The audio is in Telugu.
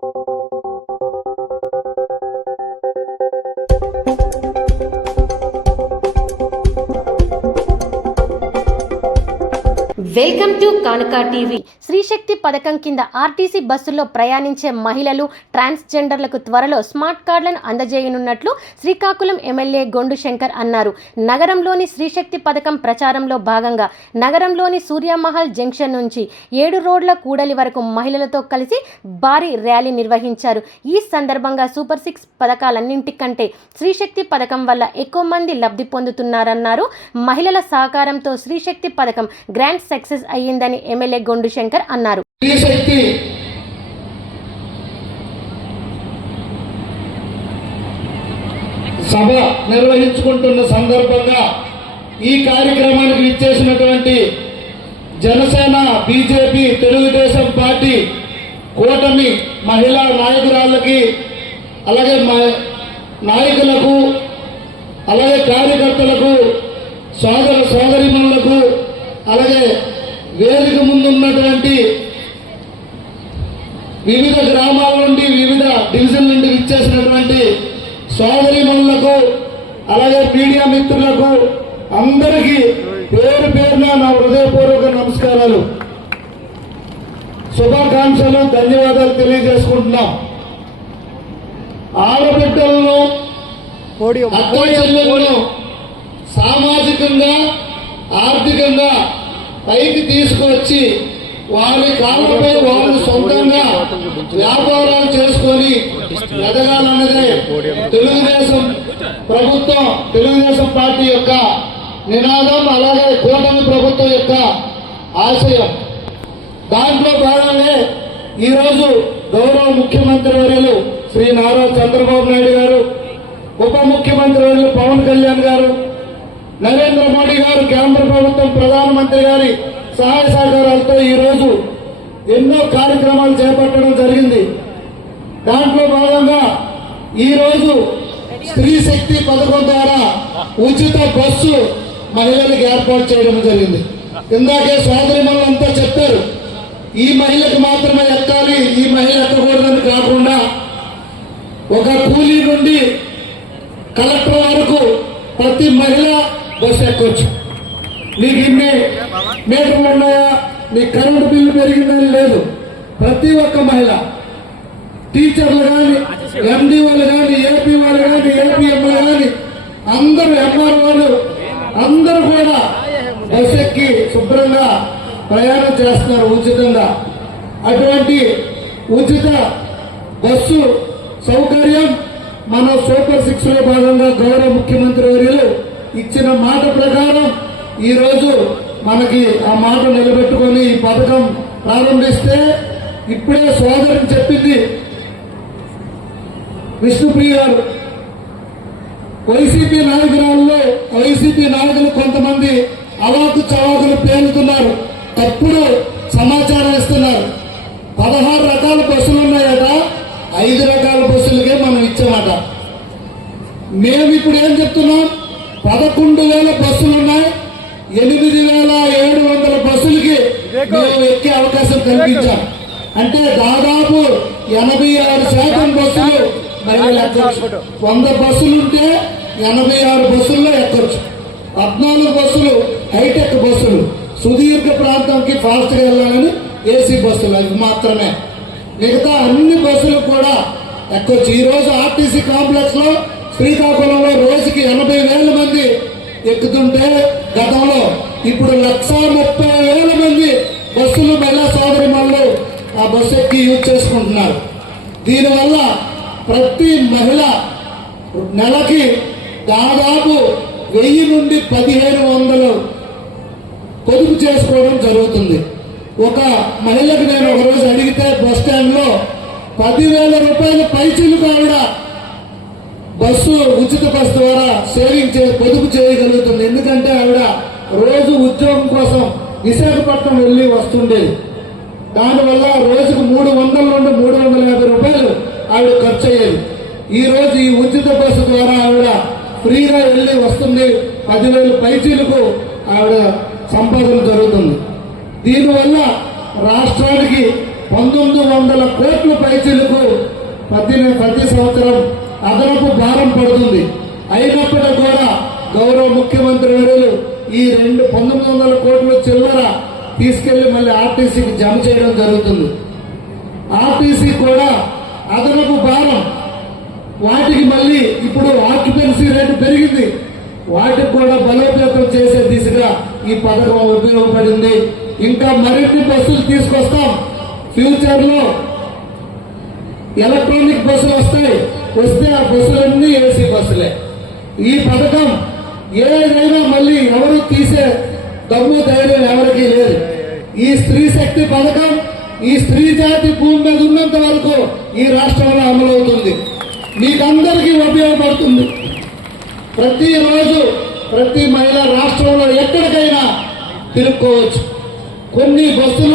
Thank you welcome to Kanuka TV. Srishakti పథకం కింద ఆర్టీసీ బస్సుల్లో ప్రయాణించే మహిళలు ట్రాన్స్జెండర్లకు త్వరలో స్మార్ట్ కార్డులను అందజేయనున్నట్లు శ్రీకాకుళం ఎమ్మెల్యే గొండు శంకర్ అన్నారు. నగరంలోని శ్రీశక్తి పథకం ప్రచారంలో భాగంగా నగరంలోని సూర్యమహల్ జంక్షన్ నుంచి ఏడు రోడ్ల కూడలి వరకు మహిళలతో కలిసి భారీ ర్యాలీ నిర్వహించారు. ఈ సందర్భంగా సూపర్ సిక్స్ పథకాలన్నింటికంటే శ్రీశక్తి పథకం వల్ల ఎక్కువ మంది లబ్ధి పొందుతున్నారన్నారు. మహిళల సహకారంతో శ్రీశక్తి పథకం గ్రాండ్ సక్సెస్ అయ్యిందని ఎమ్మెల్యే గొండు శంకర్ అన్నారు. సభ నిర్వహించుకుంటున్న సందర్భంగా ఈ కార్యక్రమానికి ఇచ్చేసినటువంటి జనసేన బీజేపీ తెలుగుదేశం పార్టీ కూటమి మహిళా నాయకురాళ్ళకి అలాగే నాయకులకు అలాగే కార్యకర్తలకు సోదర సోదరిమణులకు అలాగే వేదిక ముందున్నటువంటి వివిధ గ్రామాల నుండి వివిధ డివిజన్ నుండి ఇచ్చేసినటువంటి సోదరిమణులకు అలాగే మీడియా మిత్రులకు అందరికీ పేరు పేరున నా హృదయపూర్వక నమస్కారాలు. శుభాకాంక్షలు ధన్యవాదాలు తెలియజేసుకుంటున్నాం. ఆడబిడ్డలను అక్క చెల్లెలను సామాజికంగా ఆర్థికంగా పైకి తీసుకొచ్చి వారి కాళ్ళపై వాళ్ళు సొంతంగా వ్యాపారాలు చేసుకొని ఎదగాలన్నదే తెలుగుదేశం ప్రభుత్వం తెలుగుదేశం పార్టీ యొక్క నినాదం అలాగే కూటమి ప్రభుత్వం యొక్క ఆశయం. దాంట్లో భాగంగా ఈరోజు గౌరవ ముఖ్యమంత్రి వర్యులు శ్రీ నారా చంద్రబాబు నాయుడు గారు ఉప ముఖ్యమంత్రి వర్యులు పవన్ కళ్యాణ్ గారు నరేంద్ర మోడీ గారు కేంద్ర ప్రభుత్వం ప్రధానమంత్రి గారి సహాయ సహకారాలతో ఈరోజు ఎన్నో కార్యక్రమాలు చేపట్టడం జరిగింది. దాంట్లో భాగంగా ఈరోజు స్త్రీ శక్తి పథకం ద్వారా ఉచిత బస్సు మహిళలకు ఏర్పాటు చేయడం జరిగింది. ఇందాకే సోదరి అంతా చెప్పారు ఈ మహిళకు మాత్రమే ఎక్కాలి ఈ మహిళ ఎక్కకూడదని కాకుండా ఒక కూలీ నుండి కలెక్టర్ వరకు ప్రతి మహిళ బస్సు ఎక్కొచ్చు. నీకు ఇన్ని మీటర్లు ఉన్నాయా నీ కరెంటు బిల్లు పెరిగిందని లేదు. ప్రతి ఒక్క మహిళ టీచర్లు కానీ ఎండి వాళ్ళు కానీ ఏపీ వాళ్ళు కానీ ఏపీఎంలు కానీ అందరూ ఎంఆర్ వాళ్ళు అందరూ కూడా బస్ ఎక్కి శుభ్రంగా ప్రయాణం చేస్తున్నారు ఉచితంగా. అటువంటి ఉచిత బస్సు సౌకర్యం మన సూపర్ సిక్స్లో భాగంగా గౌరవ ముఖ్యమంత్రి వర్యులు ఇచ్చిన మాట ప్రకారం ఈరోజు మనకి ఆ మాట నిలబెట్టుకొని ఈ పథకం ప్రారంభిస్తే ఇప్పుడే సోదరుని చెప్పింది. విష్ణుప్రియ గారు వైసీపీ నాయకురాల్లో వైసీపీ నాయకులు కొంతమంది అవాకు చవాకులు పేలుతున్నారు. తప్పుడు సమాచారం ఇస్తున్నారు. పదహారు రకాల బస్సులు ఉన్నాయట. ఐదు రకాల బస్సులకే మనం ఇచ్చామట. మేము ఇప్పుడు ఏం చెప్తున్నాం? పదకొండు వేల బస్సులు ఉన్నాయి. ఎనిమిది వేల ఏడు వందల బస్సులకి మేము ఎక్కే అవకాశం కల్పించాం. అంటే దాదాపు ఎనభై ఆరు శాతం బస్సులు వంద బస్సులు ఉంటే ఎనభై ఆరు బస్సుల్లో ఎక్కవచ్చు పద్నాలుగు బస్సులు హైటెక్ బస్సులు సుదీర్ఘ ప్రాంతంకి ఫాస్ట్గా వెళ్ళాలని ఏసీ బస్సులు అవి మాత్రమే. మిగతా అన్ని బస్సులు కూడా ఎక్కొచ్చు. ఈ రోజు ఆర్టీసీ కాంప్లెక్స్లో శ్రీకాకుళంలో రోజుకి ఎనభై వేల ఎక్కుతుంటే గతంలో ఇప్పుడు లక్ష ముప్పై వేల మంది బస్సులు మహిళా సోదరి ఆ బస్సు ఎక్కి యూజ్ చేసుకుంటున్నారు. దీనివల్ల ప్రతి మహిళ నెలకి దాదాపు వెయ్యి నుండి పదిహేను వందలు పొదుపు చేసుకోవడం జరుగుతుంది. ఒక మహిళకు నేను ఒక రోజు అడిగితే బస్ స్టాండ్లో పదివేల రూపాయల పైచీలకు కూడా బస్సు ఉచిత బస్సు ద్వారా సేవింగ్ చే పొదుపు చేయగలుగుతుంది. ఎందుకంటే ఆవిడ రోజు ఉద్యోగం కోసం విశాఖపట్నం వెళ్ళి వస్తుండేది దానివల్ల రోజుకు మూడు వందల నుండి మూడు వందల యాభై రూపాయలు ఆవిడ ఖర్చు అయ్యేది ఈ రోజు ఈ ఉచిత బస్సు ద్వారా ఆవిడ ఫ్రీగా వెళ్ళి వస్తుంది. పదివేలు పైచీలకు ఆవిడ సంపాదన జరుగుతుంది. దీనివల్ల రాష్ట్రానికి పంతొమ్మిది వందల కోట్ల పైచీలకు ప్రతి ప్రతి సంవత్సరం అదనపు భారం పడుతుంది. అయినప్పటికీ కూడా గౌరవ ముఖ్యమంత్రి వర్యులు ఈ రెండు పంతొమ్మిది వందల కోట్ల చిల్లర తీసుకెళ్ళి మళ్ళీ ఆర్టీసీకి జమ చేయడం జరుగుతుంది. ఆర్టీసీ కూడా అదనపు భారం. వాటికి మళ్ళీ ఇప్పుడు ఆక్యుపెన్సీ రేటు పెరిగింది. వాటికి కూడా బలోపేతం చేసే దిశగా ఈ పథకం ఉపయోగపడింది. ఇంకా మరిన్ని బస్సులు తీసుకొస్తాం. ఫ్యూచర్లో ఎలక్ట్రానిక్ బస్సులు వస్తాయి. వస్తే ఆ బస్సులన్నీ ఏసీ బస్సులే. ఈ పథకం ఏదైనా మళ్ళీ ఎవరు తీసే దమ్ము ధైర్యం ఎవరికీ లేదు. ఈ స్త్రీ శక్తి పథకం ఈ స్త్రీ జాతి భూమి మీద ఉన్నంత వరకు ఈ రాష్ట్రంలో అమలవుతుంది. మీకందరికీ ఉపయోగపడుతుంది. ప్రతిరోజు ప్రతి మహిళ రాష్ట్రంలో ఎక్కడికైనా తిరుక్కోవచ్చు. కొన్ని బస్సులు